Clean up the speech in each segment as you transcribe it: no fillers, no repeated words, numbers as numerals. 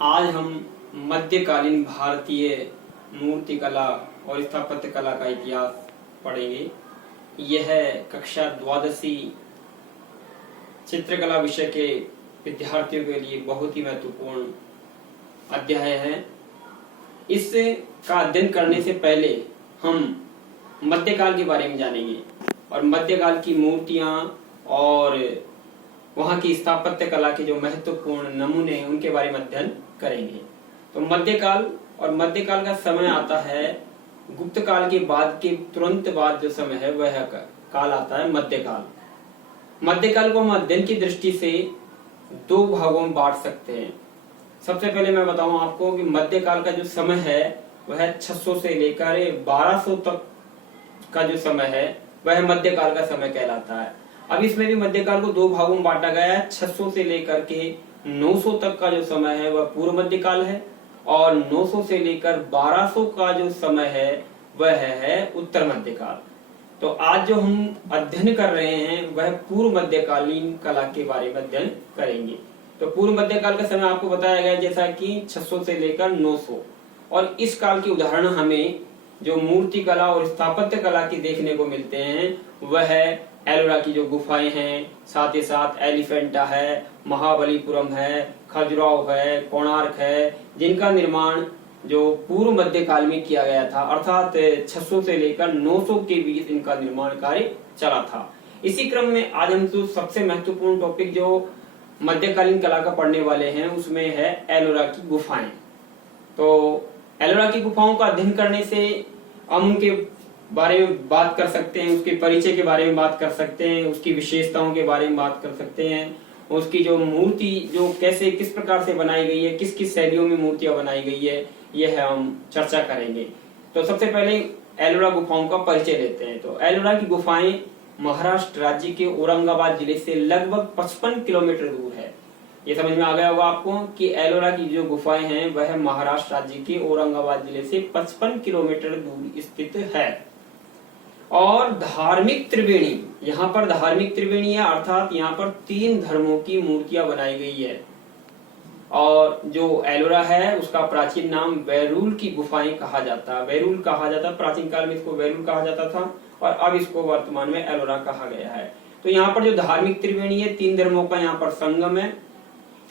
आज हम मध्यकालीन भारतीय मूर्तिकला और स्थापत्य कला का इतिहास पढ़ेंगे। यह कक्षा द्वादशी चित्रकला विषय के विद्यार्थियों के लिए बहुत ही महत्वपूर्ण अध्याय है। इस का अध्ययन करने से पहले हम मध्यकाल के बारे में जानेंगे और मध्यकाल की मूर्तियां और वहां की स्थापत्य कला के जो महत्वपूर्ण नमूने हैं उनके बारे में अध्ययन करेंगे। तो मध्यकाल और मध्यकाल का समय आता है गुप्त काल के बाद के तुरंत बाद जो समय है वह काल आता है मध्यकाल। मध्यकाल को हम अध्ययन की दृष्टि से दो भागों में बांट सकते हैं। सबसे पहले मैं बताऊं आपको कि मध्यकाल का जो समय है वह 600 से लेकर 1200 तक का जो समय है वह मध्यकाल का समय कहलाता है। अब इसमें भी मध्यकाल को दो भागों में बांटा गया है। 600 से लेकर के 900 तक का जो समय है वह पूर्व मध्यकाल है और 900 से लेकर 1200 का जो समय है वह है उत्तर मध्यकाल। तो आज जो हम अध्ययन कर रहे हैं वह पूर्व मध्यकालीन कला के बारे में अध्ययन करेंगे। तो पूर्व मध्यकाल का समय आपको बताया गया जैसा कि 600 से लेकर 900, और इस काल के उदाहरण हमें जो मूर्ति कला और स्थापत्य कला की देखने को मिलते हैं वह है एलोरा की जो गुफाएं हैं, साथ ही साथ एलिफेंटा है, महाबलीपुरम है, खजुराहो है, कोणार्क है, जिनका निर्माण जो पूर्व मध्यकाल में किया गया था, अर्थात 600 से लेकर 900 के बीच इनका निर्माण कार्य चला था। इसी क्रम में आज हम तो सबसे महत्वपूर्ण टॉपिक जो मध्यकालीन कला का पढ़ने वाले हैं उसमें है एलोरा की गुफाएं। तो एलोरा की गुफाओं का अध्ययन करने से हम उनके बारे में बात कर सकते हैं, उसके परिचय के बारे में बात कर सकते हैं, उसकी विशेषताओं के बारे में बात कर सकते हैं, उसकी जो मूर्ति जो कैसे किस प्रकार से बनाई गई है, किस किस शैलियों में मूर्तियां बनाई गई है, यह हम चर्चा करेंगे। तो सबसे पहले एलोरा गुफाओं का परिचय लेते हैं। तो एलोरा की गुफाएं महाराष्ट्र राज्य के औरंगाबाद जिले से लगभग 55 किलोमीटर दूर है। ये समझ में आ गया होगा आपको कि एलोरा की जो गुफाएं हैं वह महाराष्ट्र राज्य के औरंगाबाद जिले से 55 किलोमीटर दूर स्थित है। और धार्मिक त्रिवेणी, यहाँ पर धार्मिक त्रिवेणी है, अर्थात यहाँ पर 3 धर्मों की मूर्तियां बनाई गई है। और जो एलोरा है उसका प्राचीन नाम वैरूल की गुफाएं कहा जाता है। वैरूल कहा जाता, प्राचीन काल में इसको वैरूल कहा जाता था और अब इसको वर्तमान में एलोरा कहा गया है। तो यहाँ पर जो धार्मिक त्रिवेणी है, 3 धर्मों का यहाँ पर संगम है।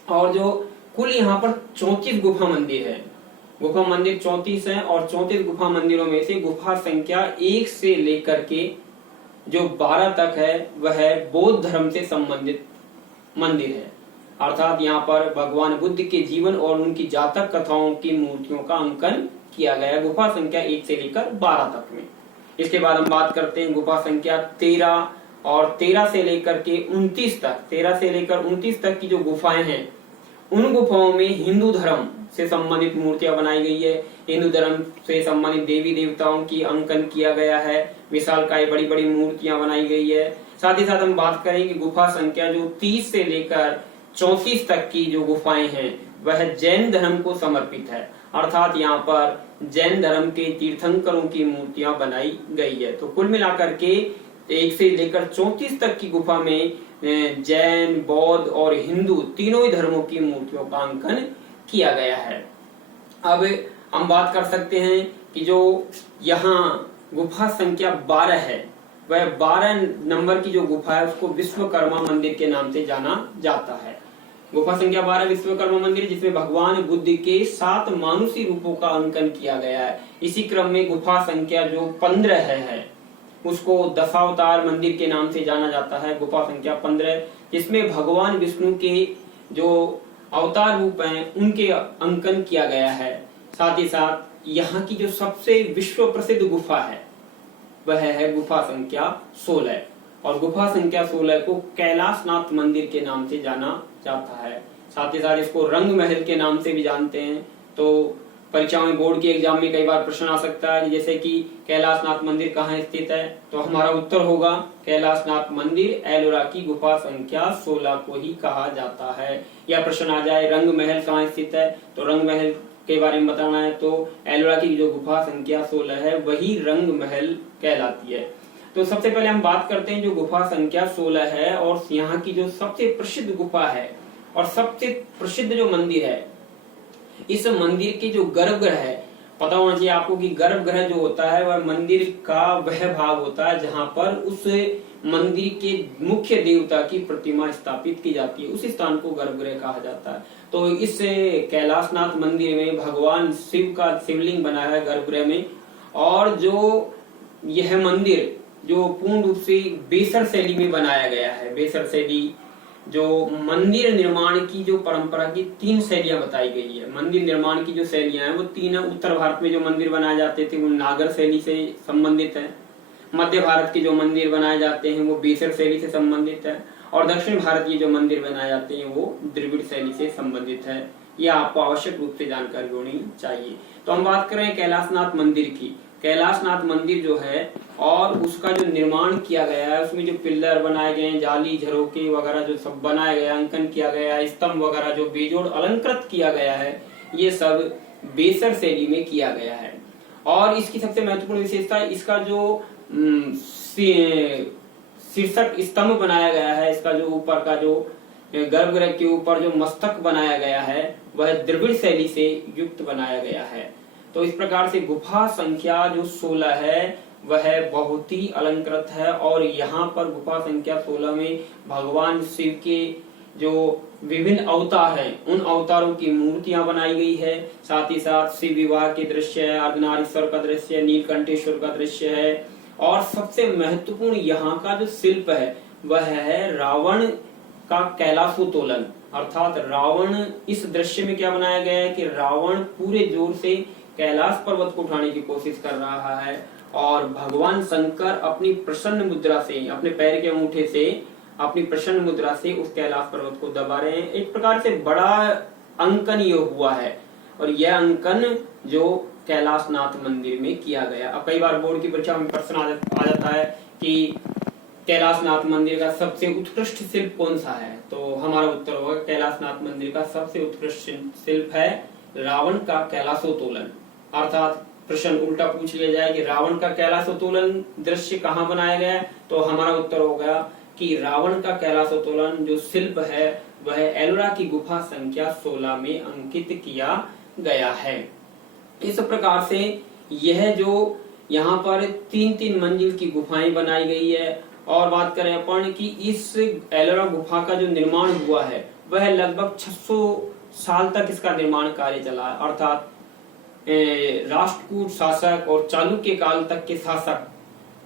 और जो कुल यहाँ पर 34 गुफा मंदिर है, गुफा मंदिर 34 है और 34 गुफा मंदिरों में से गुफा संख्या 1 से लेकर के जो 12 तक है वह बौद्ध धर्म से संबंधित मंदिर है। अर्थात यहाँ पर भगवान बुद्ध के जीवन और उनकी जातक कथाओं की मूर्तियों का अंकन किया गया, गुफा संख्या 1 से लेकर 12 तक में। इसके बाद हम बात करते हैं गुफा संख्या 13 और 13 से लेकर के 29 तक। 13 से लेकर 29 तक की जो गुफाएं हैं उन गुफाओं में हिंदू धर्म से संबंधित मूर्तियां बनाई गई है। हिंदू धर्म से संबंधित देवी देवताओं की अंकन किया गया है, विशालकाय बड़ी बड़ी मूर्तियां बनाई गई है। साथ ही साथ हम बात करें कि गुफा संख्या जो 30 से लेकर 34 तक की जो गुफाएं हैं वह जैन धर्म को समर्पित है, अर्थात यहाँ पर जैन धर्म के तीर्थंकरों की मूर्तियां बनाई गई है। तो कुल मिलाकर के 1 से लेकर 34 तक की गुफा में जैन, बौद्ध और हिंदू तीनों ही धर्मों की मूर्तियों का अंकन किया गया है। अब हम बात कर सकते हैं कि जो यहाँ गुफा संख्या 12 है वह 12 नंबर की जो गुफा है उसको विश्वकर्मा मंदिर के नाम से जाना जाता है। गुफा संख्या 12 विश्वकर्मा मंदिर जिसमें भगवान बुद्ध के 7 मानुषी रूपों का अंकन किया गया है। इसी क्रम में गुफा संख्या जो 15 है उसको दशावतार मंदिर के नाम से जाना जाता है। गुफा संख्या 15 जिसमें भगवान विष्णु के जो अवतार रूप हैं उनके अंकन किया गया है। साथ ही साथ यहाँ की जो सबसे विश्व प्रसिद्ध गुफा है वह है गुफा संख्या 16 और गुफा संख्या 16 को कैलाशनाथ मंदिर के नाम से जाना जाता है। साथ ही साथ इसको रंग महल के नाम से भी जानते हैं। तो परीक्षाओं में बोर्ड के एग्जाम में कई बार प्रश्न आ सकता है जैसे कि कैलाशनाथ मंदिर कहाँ स्थित है, तो हमारा उत्तर होगा कैलाशनाथ मंदिर एलोरा की गुफा संख्या 16 को ही कहा जाता है। या प्रश्न आ जाए रंग महल कहाँ स्थित है, तो रंग महल के बारे में बताना है तो एलोरा की जो गुफा संख्या 16 है वही रंग महल कहलाती है। तो सबसे पहले हम बात करते हैं जो गुफा संख्या 16 है और यहाँ की जो सबसे प्रसिद्ध गुफा है और सबसे प्रसिद्ध जो मंदिर है इस मंदिर के जो गर्भगृह है, पता होना चाहिए आपको कि गर्भगृह जो होता है वह मंदिर का वह भाग होता है जहां पर उस मंदिर के मुख्य देवता की प्रतिमा स्थापित की जाती है, उस स्थान को गर्भगृह कहा जाता है। तो इस कैलाशनाथ मंदिर में भगवान शिव का शिवलिंग बना है गर्भगृह में, और जो यह मंदिर जो पूर्ण रूप से बेसर शैली में बनाया गया है। बेसर शैली जो मंदिर निर्माण की जो परंपरा की 3 शैलियां बताई गई है। मंदिर निर्माण की जो शैलियां हैं वो 3 है। उत्तर भारत में जो मंदिर बनाए जाते थे वो नागर शैली से संबंधित है, मध्य भारत के जो मंदिर बनाए जाते हैं वो बेसर शैली से संबंधित है, और दक्षिण भारत के जो मंदिर बनाए जाते हैं वो द्रविड़ शैली से संबंधित है। यह आपको आवश्यक रूप से जानकारी होनी चाहिए। तो हम बात कर रहे हैं कैलाशनाथ मंदिर की। कैलाशनाथ मंदिर जो है और उसका जो निर्माण किया गया है, उसमें जो पिल्लर बनाए गए हैं, जाली झरोके वगैरह जो सब बनाया गया, अंकन किया गया है, स्तंभ वगैरह जो बेजोड़ अलंकृत किया गया है, ये सब बेसर शैली में किया गया है। और इसकी सबसे महत्वपूर्ण विशेषता इसका जो शीर्षक स्तंभ बनाया गया है, इसका जो ऊपर का जो गर्भगृह के ऊपर जो मस्तक बनाया गया है वह द्रविड़ शैली से युक्त बनाया गया है। तो इस प्रकार से गुफा संख्या जो 16 है वह बहुत ही अलंकृत है, और यहाँ पर गुफा संख्या 16 में भगवान शिव के जो विभिन्न अवतार हैं उन अवतारों की मूर्तियां बनाई गई है। साथ ही साथ शिव विवाह के दृश्य है, अर्धनारीश्वर का दृश्य है, नीलकंठेश्वर का दृश्य है, और सबसे महत्वपूर्ण यहाँ का जो शिल्प है वह है रावण का कैलाशोत्तोलन। अर्थात रावण, इस दृश्य में क्या बनाया गया है कि रावण पूरे जोर से कैलाश पर्वत को उठाने की कोशिश कर रहा है, और भगवान शंकर अपनी प्रसन्न मुद्रा से, अपने पैर के अंगूठे से, अपनी प्रसन्न मुद्रा से उस कैलाश पर्वत को दबा रहे हैं। एक प्रकार से बड़ा अंकन ये हुआ है, और यह अंकन जो कैलाशनाथ मंदिर में किया गया। अब कई बार बोर्ड की परीक्षा में प्रश्न आ जाता है कि कैलाशनाथ मंदिर का सबसे उत्कृष्ट शिल्प कौन सा है, तो हमारा उत्तर होगा कैलाशनाथ मंदिर का सबसे उत्कृष्ट शिल्प है रावण का कैलाशोत्तोलन। अर्थात प्रश्न उल्टा पूछ लिया जाए कि रावण का कैलाशोत्तोलन दृश्य कहाँ बनाया गया है, तो हमारा उत्तर होगा कि रावण का कैलाशोत्तोलन जो शिल्प है वह एलोरा की गुफा संख्या 16 में अंकित किया गया है। इस प्रकार से यह जो यहाँ पर 3-3 मंजिल की गुफाएं बनाई गई है। और बात करें अपन कि इस एलोरा गुफा का जो निर्माण हुआ है वह लगभग 600 साल तक इसका निर्माण कार्य चला है। अर्थात राष्ट्रकूट शासक और चालुक्य काल तक के शासक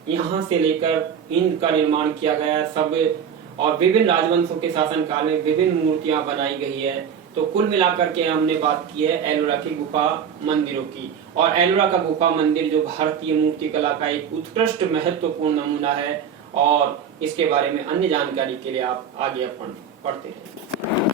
यहाँ से लेकर इनका निर्माण किया गया सब, और विभिन्न राजवंशों के शासन काल में विभिन्न मूर्तियां बनाई गई है। तो कुल मिलाकर के हमने बात की है एलोरा की गुफा मंदिरों की, और एलोरा का गुफा मंदिर जो भारतीय मूर्ति कला का एक उत्कृष्ट महत्वपूर्ण नमूना है, और इसके बारे में अन्य जानकारी के लिए आप आगे अपन पढ़ते हैं।